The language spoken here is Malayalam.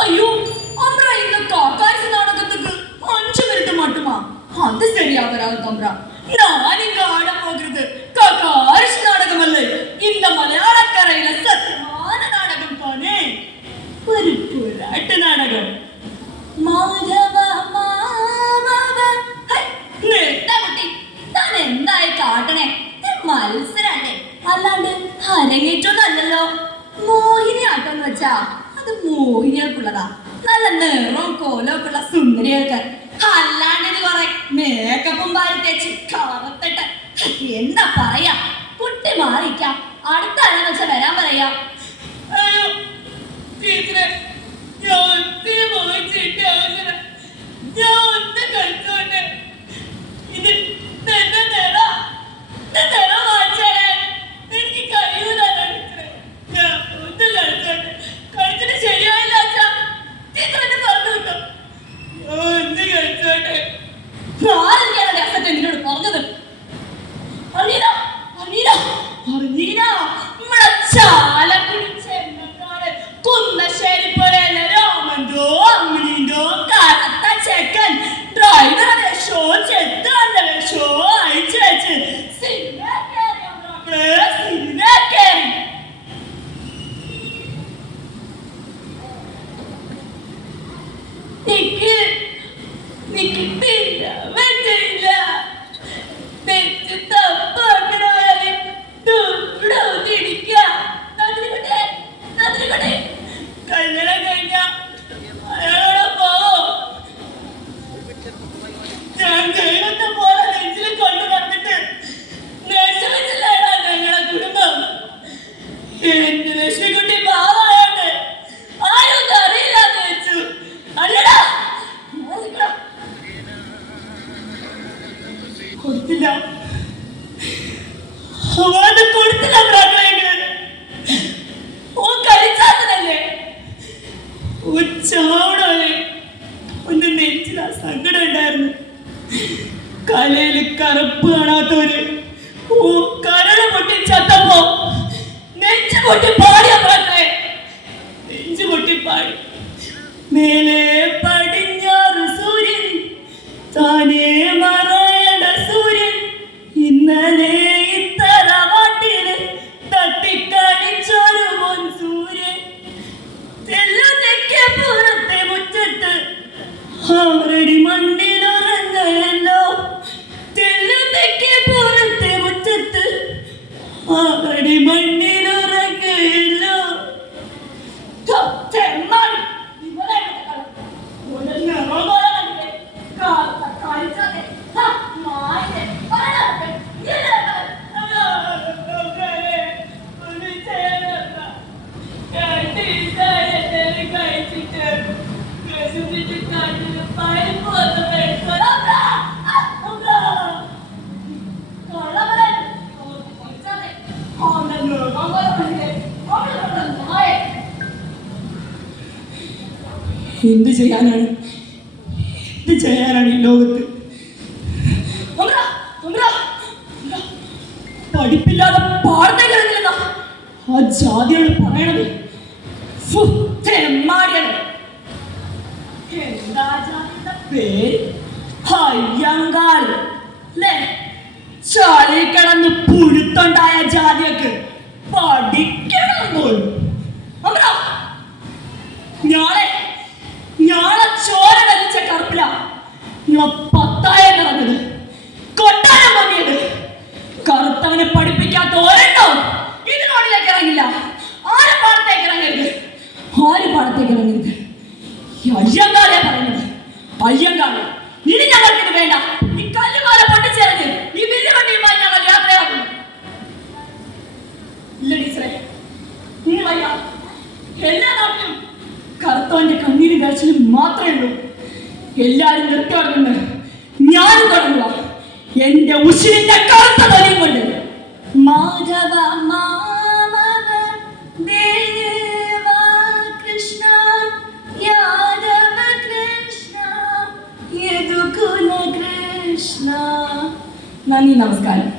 ஐயோ, அப்புறம் இந்த காக்காய்ச்சி நாடகத்துக்கு 5 மினிட் மட்டுமா? அது சரியா வராது தம்பரா. நான் இங்க ஆட போகிறது காக்காய்ச்சி நாடகம் அல்ல, இந்த மலையாளக்கரையில சத்தமான நாடகம் தானே, ஒரு புராட்டு നാടകം. മാധവ മാധവ നിർത്തകുട്ടി, താൻ എന്തായി കാട്ടണേ? മത്സരല്ലേ, അല്ലാണ്ട് അരങ്ങേറ്റൊന്നല്ലല്ലോ. മോഹിനിയാട്ടം എന്ന് വെച്ചാ അത് മോഹിനികൾക്കുള്ളതാ, നല്ല നിറവും കോലമൊക്കെ ഉള്ള സുന്ദരികൾക്ക്. അല്ലാണ്ട് ഇത് കുറെ മേക്കപ്പും വാരി തേച്ച് കറുത്തിട്ട് എന്താ പറയാ. കുട്ടി മാറിക്കാം, അടുത്ത ആരെന്ന് വെച്ചാ വരാൻ പറയാ. ഒന്ന് നെച്ചില സങ്കടം ഉണ്ടായിരുന്നു. കലയില് കറുപ്പ് കാണാത്തവര് കരട് പൊട്ടി ചത്തപ്പോ നെഞ്ച് പൊട്ടി പാടിയ പ്രാക്കളെ, നെഞ്ച് പൊട്ടി പാടി. മേലെ പടിഞ്ഞാറ് സൂര്യൻ, താനേ മറയട സൂര്യൻ, ഇന്നലെ ഇത്തര വാട്ടില് തട്ടിക്കളിച്ചൊരു പൊൻ സൂര്യൻ, തെല്ലതെക്കെ പുറത്തെ മുറ്റത്ത് ആറടി മണ്ണിലുറങ്ങയല്ലോ, തെല്ലതെക്കെ പുറത്തെ മുറ്റത്ത് ആറടി മണ്ണിലുറങ്ങയല്ലോ. എന്ത് ചെയ്യാനാണ് ഈ ലോകത്ത്? പഠിപ്പില്ലാതെ പാടത്തെ കിടന്നില്ലെന്ന ആ ജാതിയോട് പറയണത്. എന്താ ജാതിയുടെ പേര്? അയ്യങ്കാള് അല്ലേ? ചളി കിടന്ന് പുഴുത്തുണ്ടായ ജാതിയൊക്കെ പഠിക്കണം പോലും. ഞാളെ ചോര വലിച്ച കറുപ്പില പത്തായം നിറഞ്ഞത്, കൊട്ടാരം പൊങ്ങിയത്. കറുത്തവനെ പഠിപ്പിക്കാത്ത ഒരെണ്ണോ ഇതിനോടിലേക്ക് ഇറങ്ങില്ല. ആരും പാടത്തേക്ക് ഇറങ്ങരുത്. അയ്യങ്കാളെ പറയുന്നത്. അയ്യങ്കാള്, ഇനി ഞങ്ങൾക്കിത് വേണ്ട. ഈ കല്ലുമാല പൊട്ടിച്ചെറിഞ്ഞ് ഈ വില്ലുവണ്ടിയുമായി ഞങ്ങൾ യാത്രയാകും. ഇല്ല ടീച്ചറെ, നീ വയ്യ. എല്ലാ നാട്ടിലും കറുത്തവന്റെ കണ്ണീരും കരച്ചിലും മാത്രമേ ഉള്ളൂ. എല്ലാരും നിർത്തിയോടുന്നത് ഞാനും തുടങ്ങുക എന്റെ ഉശിരിന്റെ കറുത്ത തൊലിയും കൊണ്ട്. മാധവ മാധവ ദേവ കൃഷ്ണ യാദവ കൃഷ്ണ യദുകുല കൃഷ്ണ. നന്ദി, നമസ്കാരം.